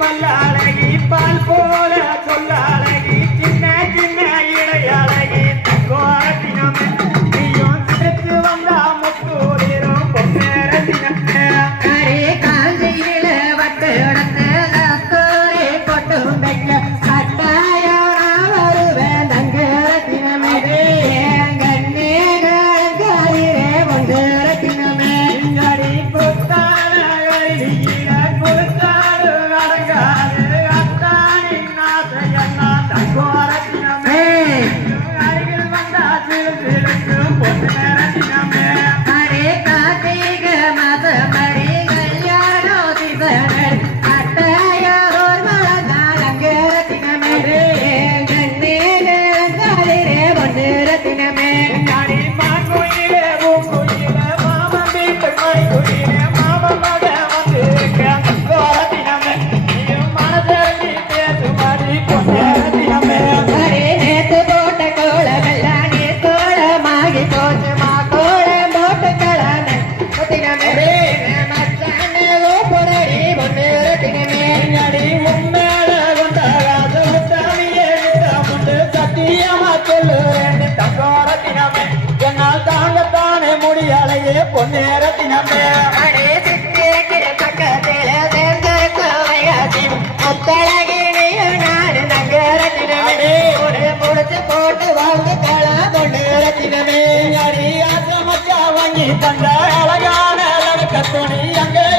பல்லாளகி பால் போல் பொன்னேரத்தினமே அடே சித்திரக்கிற பக்கத்தில் சேர்ந்த கோவையா சிவம் முத்தழகினிய நாடு நகரத்தினமே ஒரு முடிச்சு போட்டு வாழ்ந்து கள பொன்னேரத்தினமே அடி ஆசிரமச்சா வாங்கி தந்த அங்கே.